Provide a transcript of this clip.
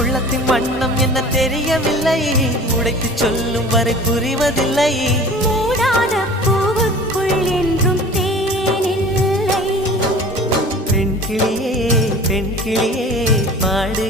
உள்ளத்தின் வண்ணம் என்ன தெரியவில்லை, உடைத்து சொல்லும் வரை புரிவதில்லை. மூடாத பூவுக்குள் என்றும் தேனில்லை. பெண் கிளியே பாடு.